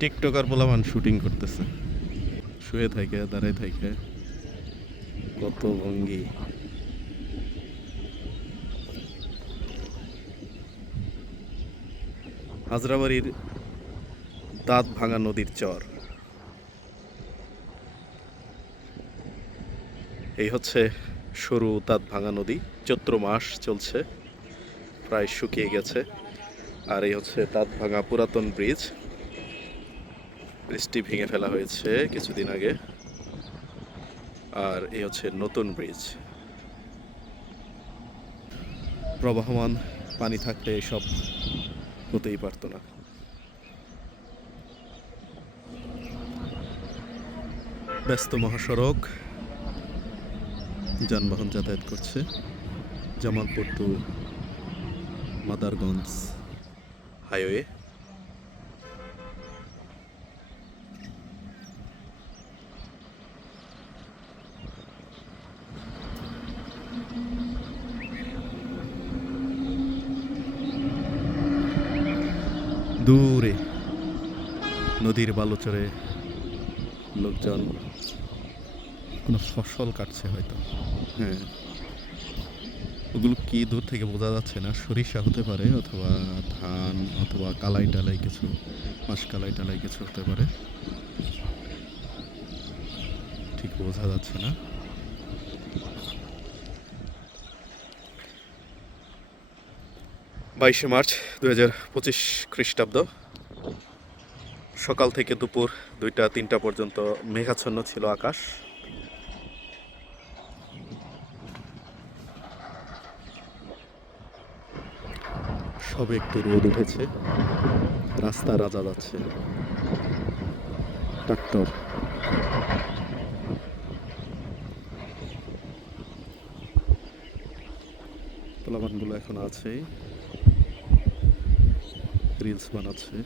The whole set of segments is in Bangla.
টিকটকার পোলামান শুটিং করতেছে। শুয়ে থাকে, দাঁড়ায় থাকে। কত ভঙ্গি। হাজরাবাড়ির দাঁত ভাঙা নদীর চর। এই হচ্ছে সরু দাঁত ভাঙা নদী। চৈত্র মাস চলছে, প্রায় শুকিয়ে গেছে। আর এই হচ্ছে দাঁত ভাঙা পুরাতন ব্রিজ। ব্রিজটি ভেঙে ফেলা হয়েছে কিছুদিন আগে। আর এই হচ্ছে নতুন ব্রিজ। প্রবাহমান পানি থাকলে এসব হতেই পারতো না। ব্যস্ত মহাসড়ক যানবাহন যাতায়াত করছে। Jamalpur to Madarganj highway. দূরে নদীর বালুচরে লোকজন কোনো ফসল কাটছে হয়তো। হ্যাঁ। ওগুলো কি দূর থেকে বোঝা যাচ্ছে না? সরিষা হতে পারে অথবা ধান অথবা কালাই টালাই কিছু মাস কালাই টালাই কিছু হতে পারে। ঠিক বোঝা যাচ্ছে না। বাইশে মার্চ দু হাজার পঁচিশ খ্রিস্টাব্দ। সকাল থেকে দুপুর দুইটা, তিনটা পর্যন্ত মেঘাচ্ছন্ন ছিল আকাশ। সবে একটু রোদ উঠেছে। রাস্তা রাজা যাচ্ছে। ট্রাক্টর। পোলাবানগুলো এখন আছে রিলস বানাচ্ছে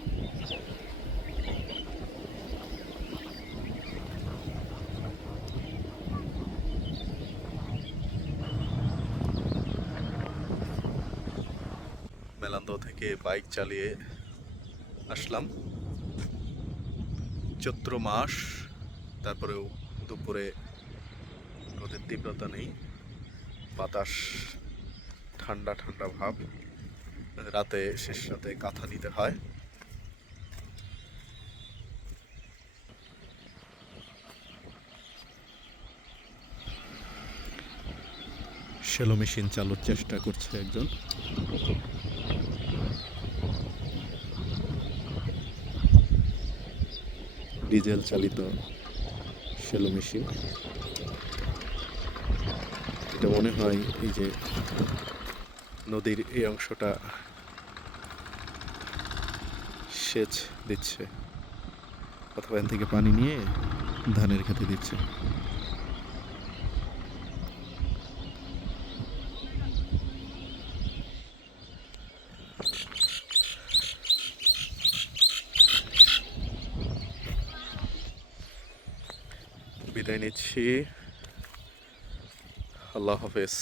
মেলান্দ থেকে বাইক চালিয়ে আসলাম। চৈত্র মাস, তারপরেও দুপুরে রোদের তীব্রতা নেই। বাতাস, ঠান্ডা ঠান্ডা ভাব। রাতে শেষ রাতে কাঁথা নিতে হয়। সেলো মেশিন চালুর চেষ্টা করছে একজন। ডিজেল চালিত সেলো মেশিন। এটা মনে হয় এই যে নদীর এই অংশটা সেচ দিচ্ছে, অথবা এখান থেকে পানি নিয়ে ধানের খেতে দিচ্ছে। বিদায় নিচ্ছি। আল্লাহ হাফেজ।